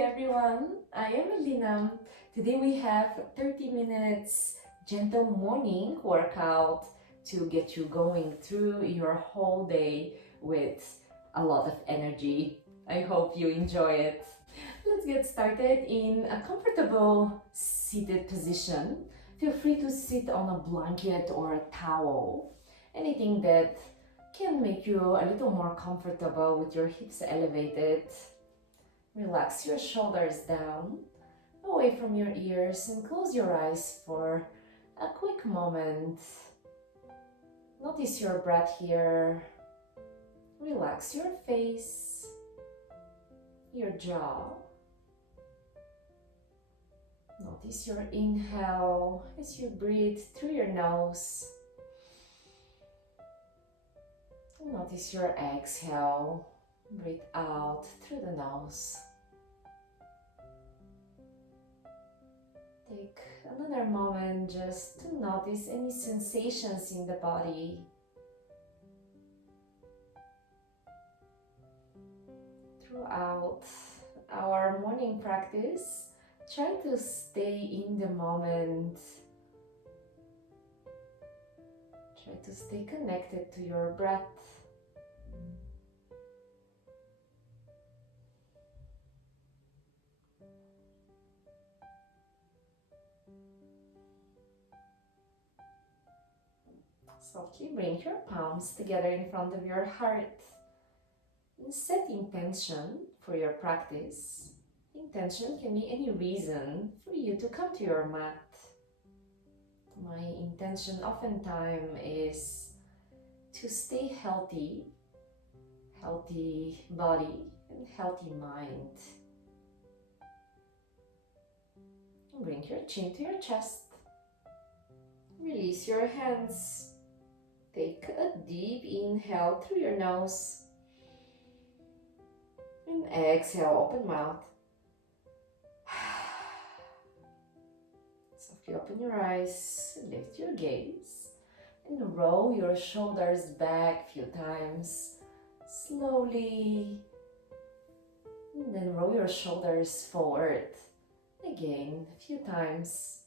everyone, I am Alina. Today we have 30 minutes gentle morning workout to get you going through your whole day with a lot of energy. I hope you enjoy it. Let's get started in a comfortable seated position. Feel free to sit on a blanket or a towel, anything that can make you a little more comfortable with your hips elevated. Relax your shoulders down, away from your ears, and close your eyes for a quick moment. Notice your breath here. Relax your face, your jaw. Notice your inhale as you breathe through your nose. Notice your exhale. Breathe out through the nose. Take another moment just to notice any sensations in the body. Throughout our morning practice, try to stay in the moment. Try to stay connected to your breath. Softly bring your palms together in front of your heart and set intention for your practice. Intention can be any reason for you to come to your mat. My intention oftentimes is to stay healthy, healthy body and healthy mind. Bring your chin to your chest. Release your hands. Take a deep inhale through your nose and exhale, open mouth. Softly open your eyes, lift your gaze and roll your shoulders back a few times. Slowly, and then roll your shoulders forward again a few times.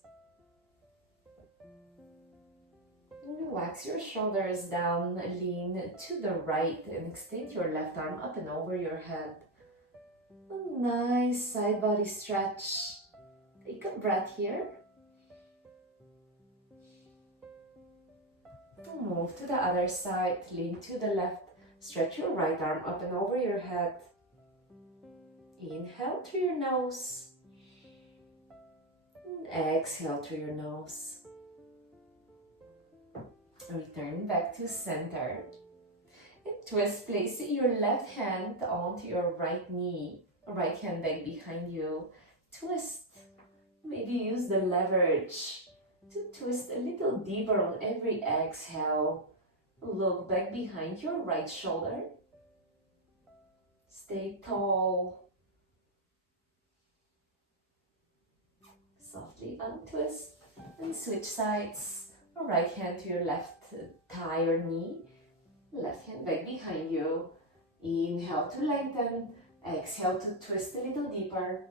Relax your shoulders down, lean to the right and extend your left arm up and over your head. A nice side body stretch. Take a breath here. Move to the other side, lean to the left. Stretch your right arm up and over your head. Inhale through your nose. And exhale through your nose. Return back to center. And twist, place your left hand onto your right knee, right hand back behind you. Twist. Maybe use the leverage to twist a little deeper on every exhale. Look back behind your right shoulder. Stay tall. Softly untwist and switch sides. Right hand to your left thigh or knee. Left hand back behind you. Inhale to lengthen. Exhale to twist a little deeper.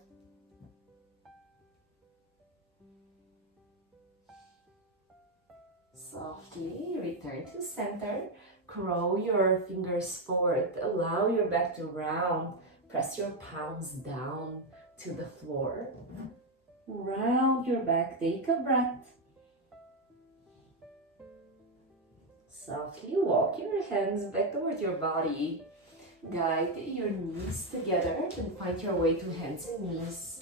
Softly return to center. Curl your fingers forward. Allow your back to round. Press your palms down to the floor. Round your back. Take a breath. Softly walk your hands back towards your body. Guide your knees together and find your way to hands and knees.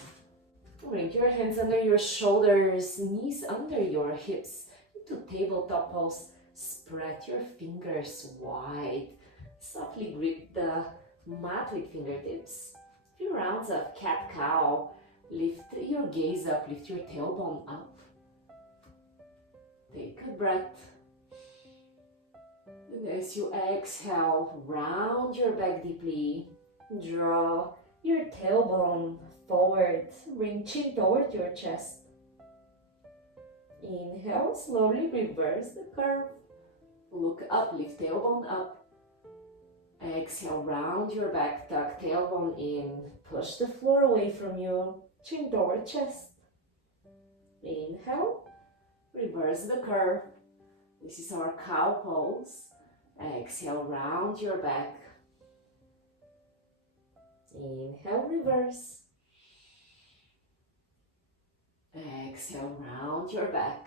Bring your hands under your shoulders, knees under your hips into tabletop pose. Spread your fingers wide. Softly grip the mat with fingertips. A few rounds of cat-cow. Lift your gaze up, lift your tailbone up. Take a breath. And as you exhale, round your back deeply. Draw your tailbone forward. Bring chin toward your chest. Inhale, slowly reverse the curve. Look up, lift tailbone up. Exhale, round your back, tuck tailbone in, push the floor away from you, chin toward chest. Inhale, reverse the curve. This is our cow pose. Exhale, round your back. Inhale, reverse. Exhale, round your back.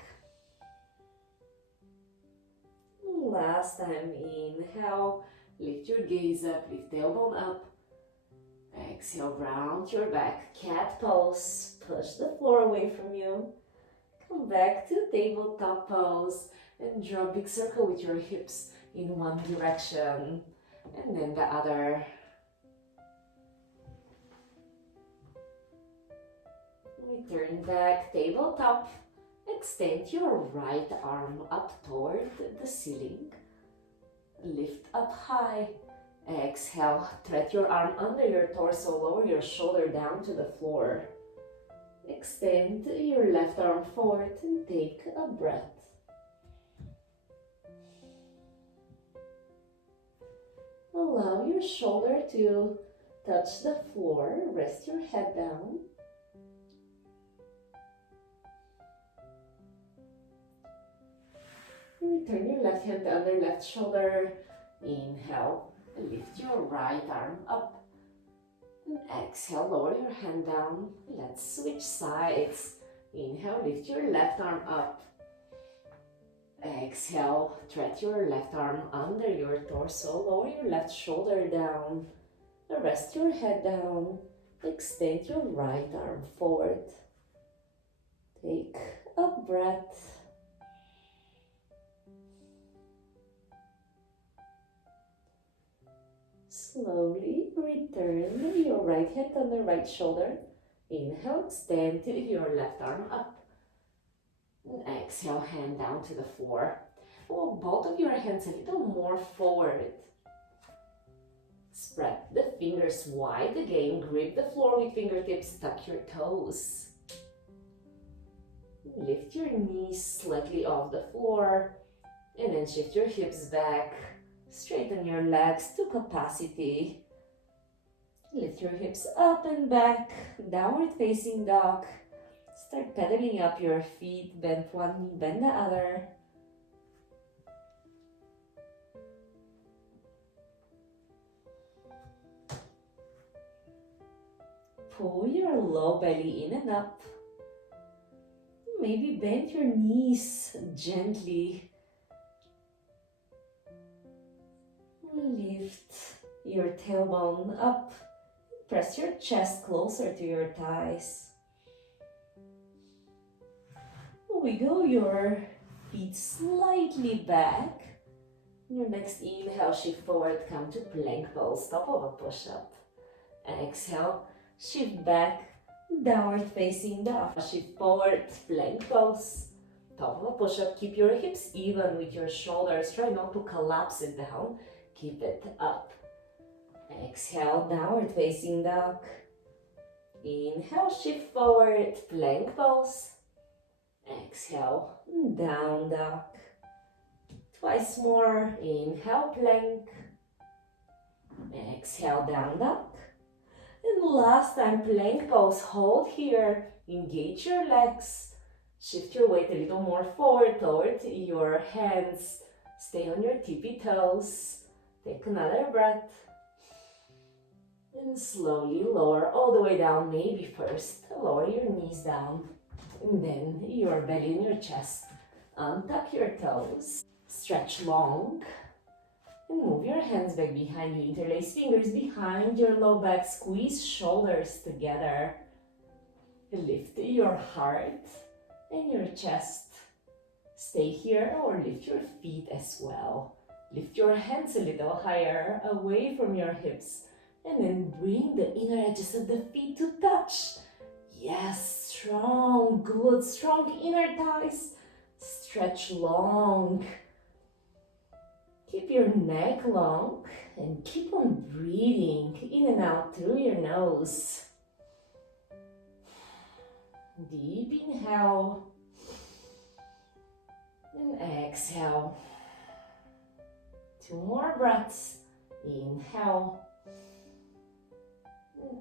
Last time, inhale, lift your gaze up, lift tailbone up. Exhale, round your back, cat pose. Push the floor away from you. Come back to tabletop pose and draw a big circle with your hips in one direction and then the other. Return back, tabletop. Extend your right arm up toward the ceiling. Lift up high. Exhale, thread your arm under your torso, lower your shoulder down to the floor. Extend your left arm forward and take a breath. Allow your shoulder to touch the floor. Rest your head down. Return your left hand under left shoulder. Inhale. Lift your right arm up. And exhale, lower your hand down. Let's switch sides. Inhale, lift your left arm up. Exhale, thread your left arm under your torso. Lower your left shoulder down. Rest your head down. Extend your right arm forward. Take a breath. Slowly return your right hand on the right shoulder. Inhale, extend your left arm up. And exhale, hand down to the floor. Pull both of your hands a little more forward. Spread the fingers wide again. Grip the floor with fingertips. Tuck your toes. Lift your knees slightly off the floor. And then shift your hips back. Straighten your legs to capacity. Lift your hips up and back, downward facing dog. Start pedaling up your feet, bend one knee, bend the other. Pull your low belly in and up. Maybe bend your knees gently. Lift your tailbone up. Press your chest closer to your thighs. Wiggle your feet slightly back. Your next inhale, shift forward, come to plank pose, top of a push-up. Exhale, shift back, downward facing dog. Shift forward, plank pose, top of a push-up. Keep your hips even with your shoulders. Try not to collapse it down. Keep it up. Exhale, downward facing dog. Inhale, shift forward, plank pose. Exhale, down dog. Twice more. Inhale, plank. Exhale, down dog. And last time, plank pose. Hold here. Engage your legs. Shift your weight a little more forward toward your hands. Stay on your tippy toes. Take another breath. And slowly lower all the way down. Maybe first lower your knees down. And then your belly and your chest. Untuck your toes. Stretch long. And move your hands back behind you. Interlace fingers behind your low back. Squeeze shoulders together. Lift your heart and your chest. Stay here or lift your feet as well. Lift your hands a little higher, away from your hips. And then bring the inner edges of the feet to touch. Yes, strong, good, strong inner thighs. Stretch long. Keep your neck long and keep on breathing in and out through your nose. Deep inhale and exhale. 2 more breaths. Inhale.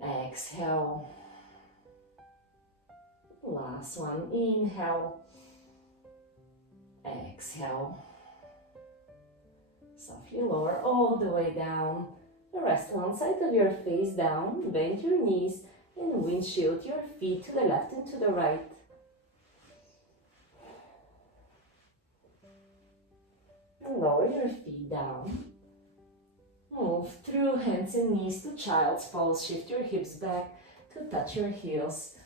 Exhale. Last one. Inhale. Exhale. Softly lower all the way down. Rest one side of your face down. Bend your knees and windshield your feet to the left and to the right. Lower your feet down. Move through hands and knees to child's pose. Shift your hips back to touch your heels.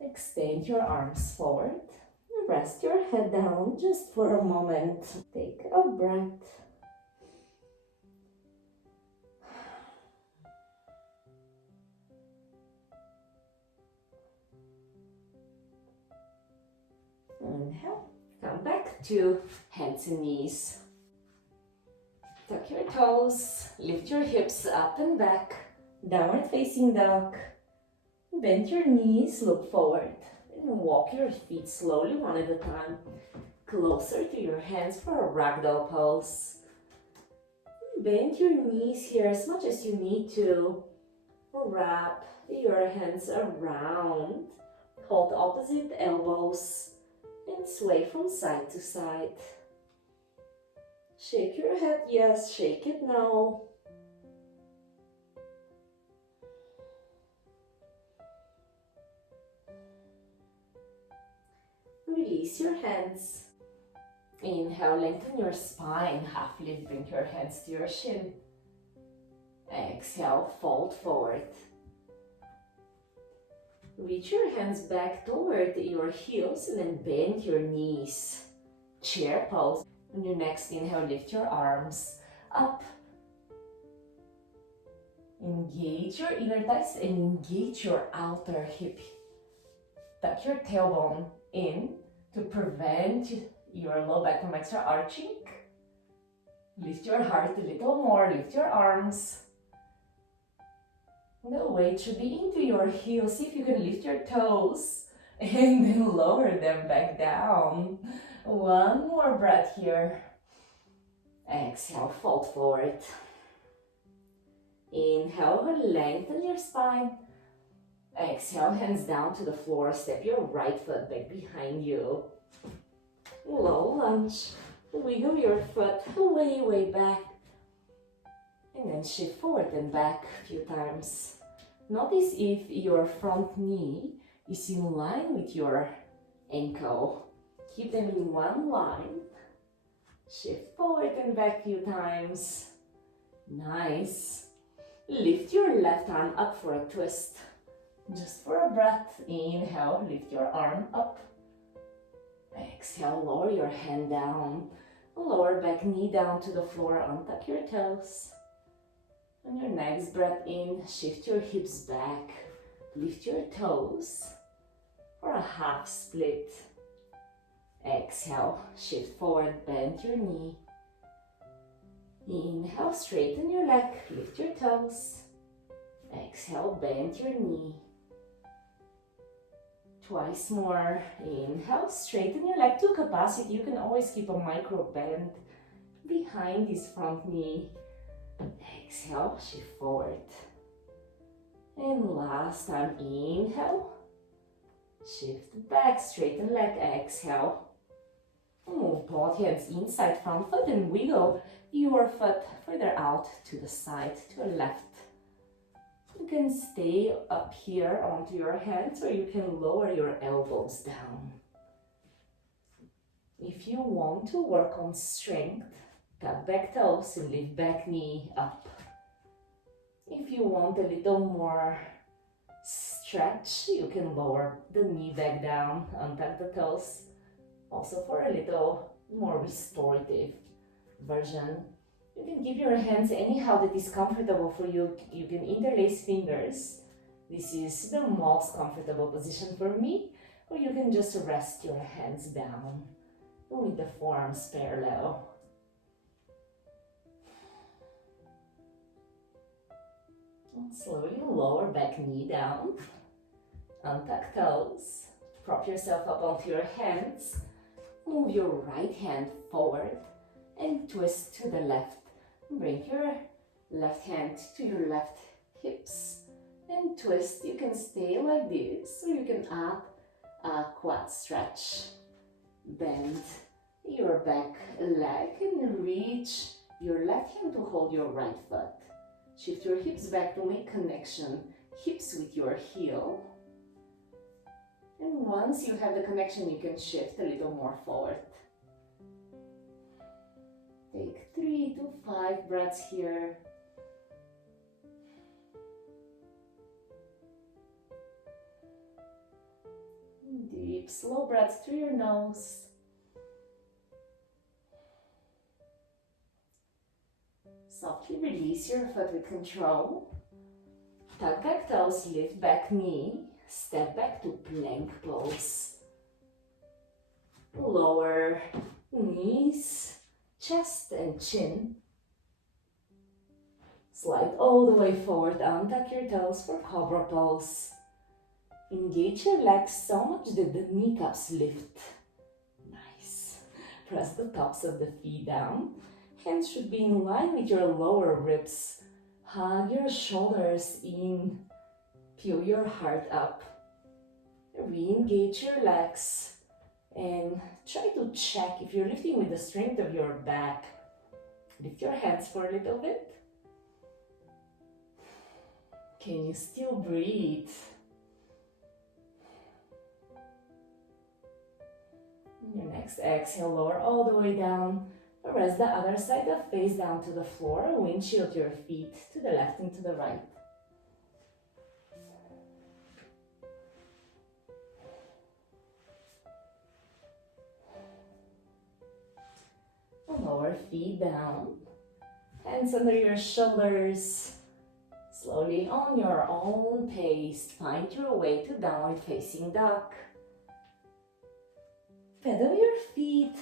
Extend your arms forward. Rest your head down just for a moment. Take a breath. Inhale. Come back to hands and knees. Tuck your toes, lift your hips up and back, downward facing dog. Bend your knees, look forward, and walk your feet slowly one at a time, closer to your hands for a ragdoll pose. Bend your knees here as much as you need to. Wrap your hands around, hold opposite elbows, and sway from side to side. Shake your head, yes, shake it no. Release your hands. Inhale, lengthen your spine, half lift, bring your hands to your shin. Exhale, fold forward. Reach your hands back toward your heels and then bend your knees. Chair pose. On your next inhale, lift your arms up. Engage your inner thighs and engage your outer hip. Tuck your tailbone in to prevent your low back from extra arching. Lift your heart a little more, lift your arms. The weight should be into your heels. See if you can lift your toes and then lower them back down. One more breath here. Exhale, fold forward. Inhale, lengthen your spine. Exhale, hands down to the floor. Step your right foot back behind you. Low lunge. Wiggle your foot way, way back. And then shift forward and back a few times. Notice if your front knee is in line with your ankle. Keep them in one line. Shift forward and back a few times. Nice. Lift your left arm up for a twist. Just for a breath. Inhale, lift your arm up. Exhale, lower your hand down. Lower back knee down to the floor. Untuck your toes. On your next breath in, shift your hips back. Lift your toes for a half split. Exhale, shift forward, bend your knee. Inhale, straighten your leg, lift your toes. Exhale, bend your knee. Twice more. Inhale, straighten your leg to capacity. You can always keep a micro bend behind this front knee. Exhale, shift forward. And last time, inhale. Shift back, straighten leg, exhale. Move both hands inside front foot and wiggle your foot further out to the side, to the left. You can stay up here onto your hands or you can lower your elbows down. If you want to work on strength, tuck back toes and lift back knee up. If you want a little more stretch, you can lower the knee back down, untuck the toes. Also for a little more restorative version. You can keep your hands anyhow that is comfortable for you. You can interlace fingers. This is the most comfortable position for me. Or you can just rest your hands down with the forearms parallel. And slowly lower back knee down. Untuck toes. Prop yourself up onto your hands. Move your right hand forward and twist to the left. Bring your Left hand to your left hips and twist. You can stay like this, or you can add a quad stretch. Bend your back leg and reach your left hand to hold your right foot. Shift your hips back to make connection, hips with your heel. And once you have the connection, you can shift a little more forward. Take 3 to 5 breaths here. Deep, slow breaths through your nose. Softly release your foot with control. Tuck back toes, lift back knee. Step back to plank pose. Lower knees, chest and chin. Slide all the way forward, untuck your toes for cobra pose. Engage your legs so much that the kneecaps lift. Nice. Press the tops of the feet down. Hands should be in line with your lower ribs. Hug your shoulders in. Peel your heart up. Re-engage your legs. And try to check if you're lifting with the strength of your back. Lift your hands for a little bit. Can you still breathe? Your next exhale, lower all the way down. Rest the other side of face down to the floor. Windshield your feet to the left and to the right. Lower feet down. Hands under your shoulders. Slowly on your own pace, find your way to downward facing dog. Pedal your feet.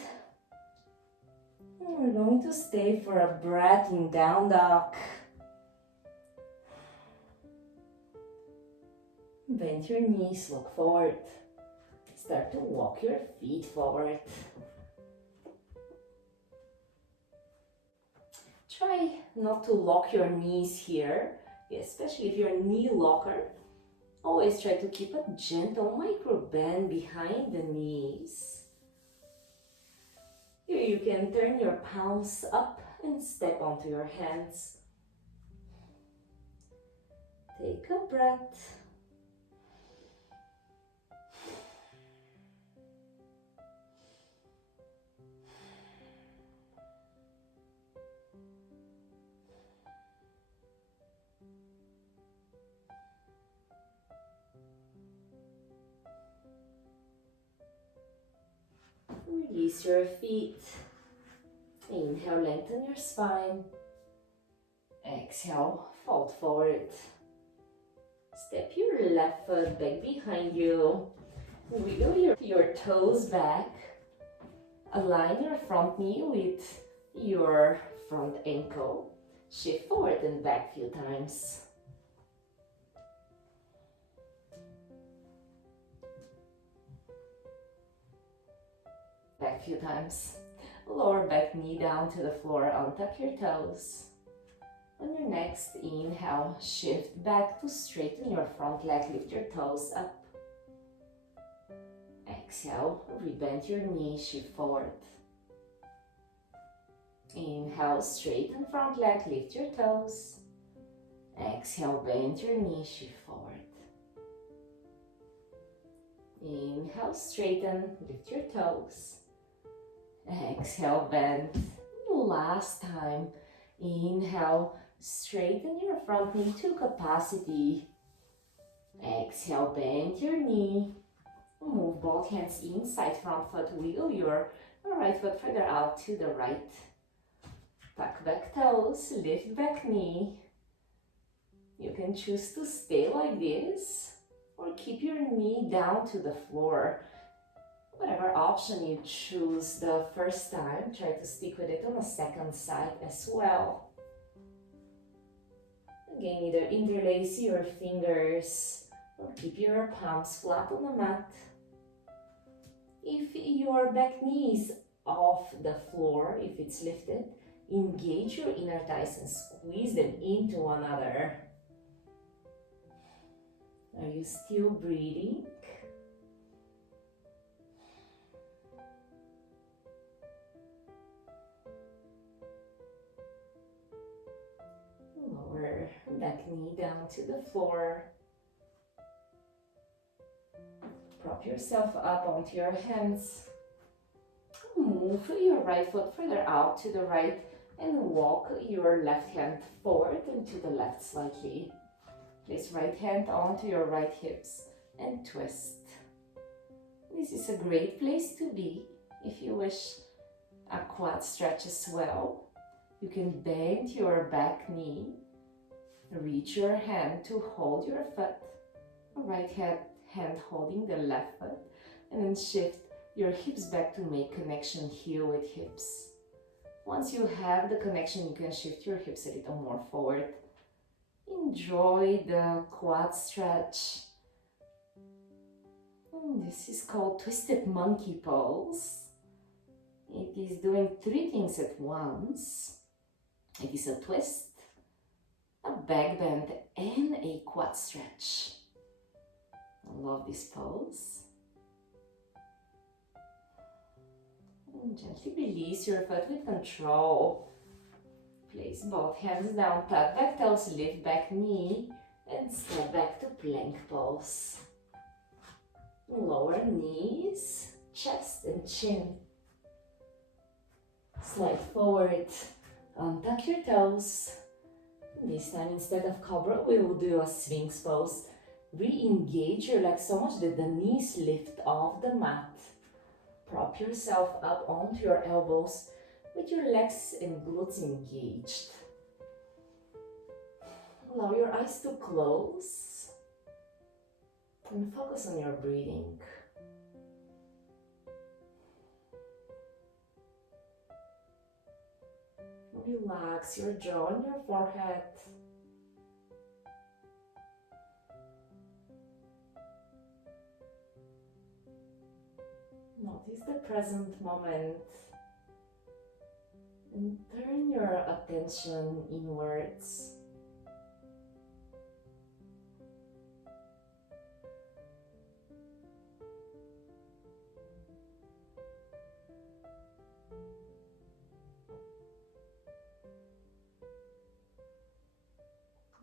And we're going to stay for a breath in down dog. Bend your knees, look forward. Start to walk your feet forward. Try not to lock your knees here, especially if you're a knee locker. Always try to keep a gentle micro bend behind the knees. Here you can turn your palms up and step onto your hands. Take a breath. Release your feet. Inhale, lengthen your spine. Exhale, fold forward. Step your left foot back behind you. Wiggle your toes back. Align your front knee with your front ankle. Shift forward and back a few times. Back a few times. Lower back knee down to the floor, untuck your toes. On your next inhale, shift back to straighten your front leg, lift your toes up. Exhale, rebend your knee, shift forward. Inhale, straighten front leg, lift your toes. Exhale, bend your knee, shift forward. Inhale, straighten, lift your toes. Exhale, bend. Last time. Inhale, straighten your front knee to capacity. Exhale, bend your knee. Move both hands inside front foot. Wiggle your right foot further out to the right. Tuck back toes, lift back knee. You can choose to stay like this or keep your knee down to the floor. Whatever option you choose the first time, try to stick with it on the second side as well. Again, either interlace your fingers or keep your palms flat on the mat. If your back knee is off the floor, if it's lifted, Engage your inner thighs and squeeze them into one another. Are you still breathing? Lower back knee down to the floor. Prop yourself up onto your hands. Move your right foot further out to the right and walk your left hand forward and to the left slightly. Place right hand onto your right hips and twist. This is a great place to be if you wish a quad stretch as well. You can bend your back knee, reach your hand to hold your foot, right hand holding the left foot, and then shift your hips back to make connection heel with hips. Once you have the connection, you can shift your hips a little more forward. Enjoy the quad stretch. This is called twisted monkey pose. It is doing 3 things at once. It is a twist, a back bend, and a quad stretch. I love this pose. And gently release your foot with control. Place both hands down, tuck back toes, lift back knee, and step back to plank pose. Lower knees, chest and chin. Slide forward, untuck your toes. This time, instead of cobra, we will do a sphinx pose. Re-engage your legs so much that the knees lift off the mat. Prop yourself up onto your elbows with your legs and glutes engaged. Allow your eyes to close and focus on your breathing. Relax your jaw and your forehead. Notice the present moment and turn your attention inwards.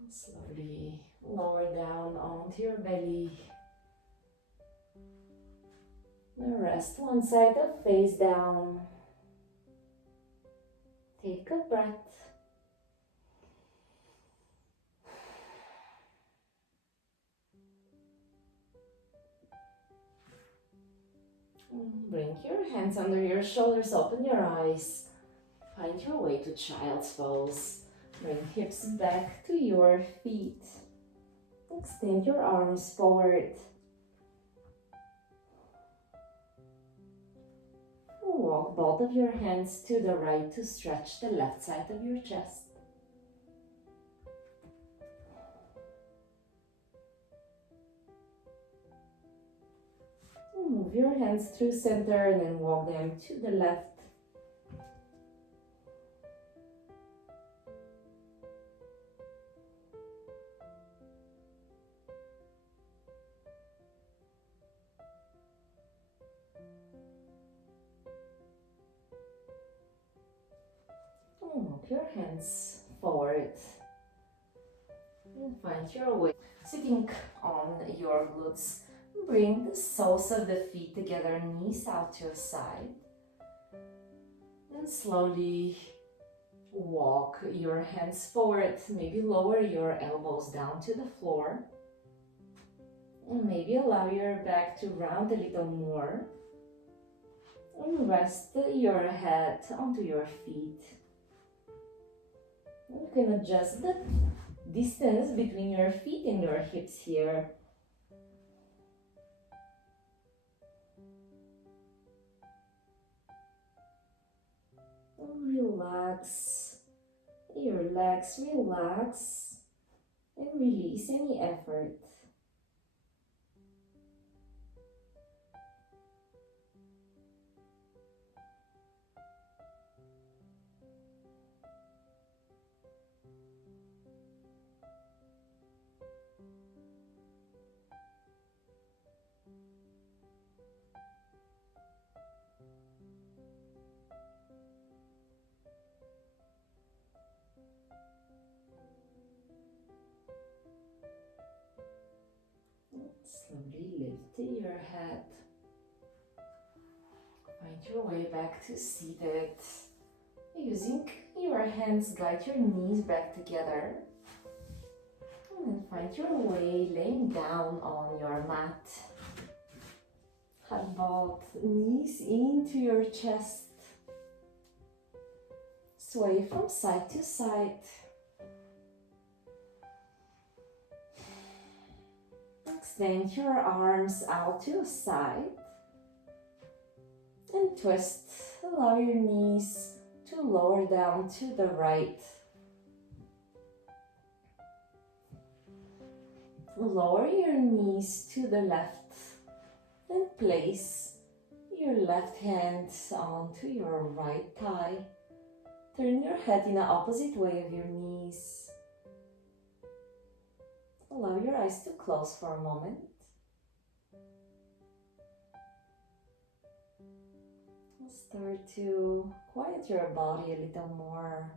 Slowly lower down onto your belly. Rest one side up, face down. Take a breath. Bring your hands under your shoulders, open your eyes. Find your way to child's pose. Bring hips back to your feet. Extend your arms forward. Walk both of your hands to the right to stretch the left side of your chest. Move your hands through center and then walk them to the left. Walk your hands forward and find your way. Sitting on your glutes, bring the soles of the feet together, knees out to your side. And slowly walk your hands forward. Maybe lower your elbows down to the floor. And maybe allow your back to round a little more. And rest your head onto your feet. You can adjust the distance between your feet and your hips here. Relax your legs, relax and release any effort. Slowly lift your head. Find your way back to seated. Using your hands, guide your knees back together. And then find your way laying down on your mat. Head both knees into your chest. Sway from side to side. Extend your arms out to the side. And twist. Allow your knees to lower down to the right. Lower your knees to the left and place your left hand onto your right thigh. Turn your head in the opposite way of your knees. Allow your eyes to close for a moment. Start to quiet your body a little more.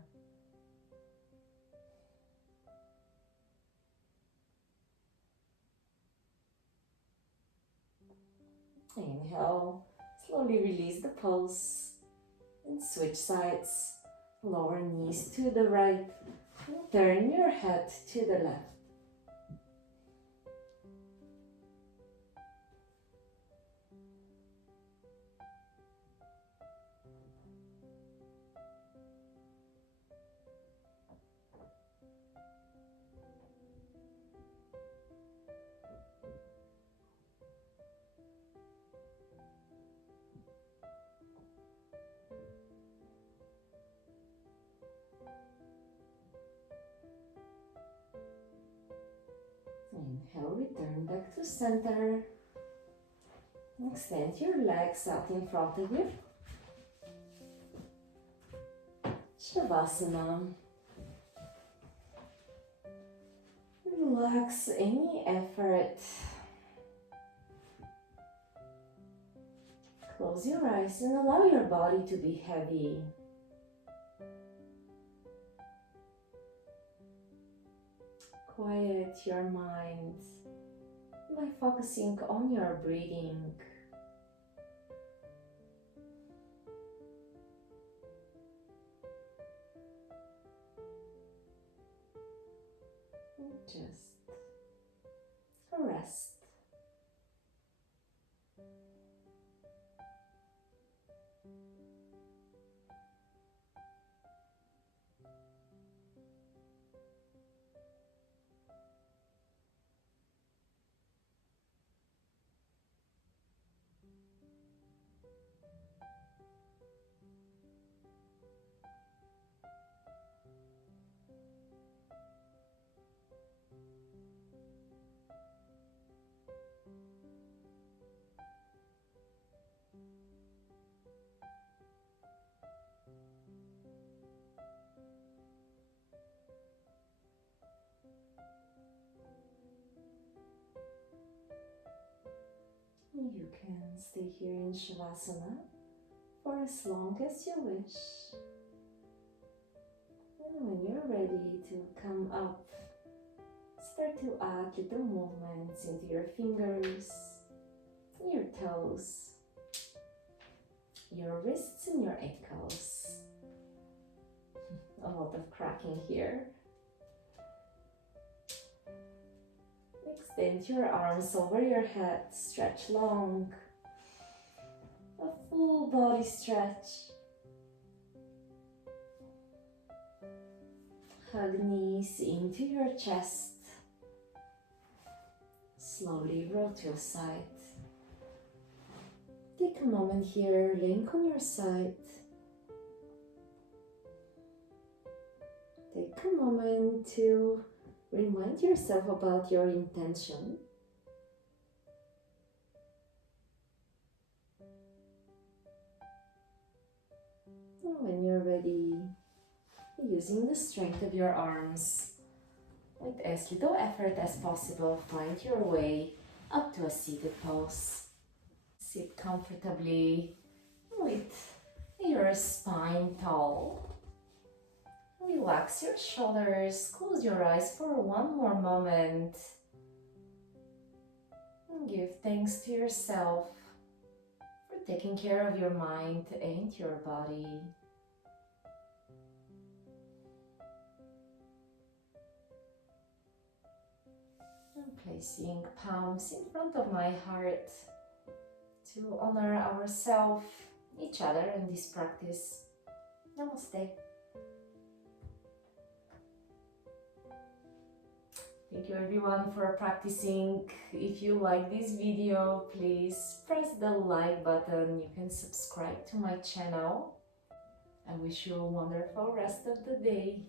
Inhale, slowly release the pulse and switch sides. Lower knees to the right and turn your head to the left. Inhale, return back to center. Extend your legs out in front of you. Shavasana. Relax any effort. Close your eyes and allow your body to be heavy. Quiet your mind by focusing on your breathing. And just rest. You can stay here in Shavasana for as long as you wish. And when you're ready to come up, start to add little movements into your fingers, your toes, your wrists and your ankles. A lot of cracking here. Extend your arms over your head, stretch long. A full body stretch. Hug knees into your chest. Slowly roll to your side. Take a moment here, laying on your side. Take a moment to remind yourself about your intention. And when you're ready, using the strength of your arms, with as little effort as possible, find your way up to a seated pose. Sit comfortably with your spine tall. Relax your shoulders, close your eyes for one more moment. And give thanks to yourself for taking care of your mind and your body. And placing palms in front of my heart to honor ourselves, each other in this practice. Namaste. Thank you everyone for practicing. If you like this video, please press the like button. You can subscribe to my channel. I wish you a wonderful rest of the day.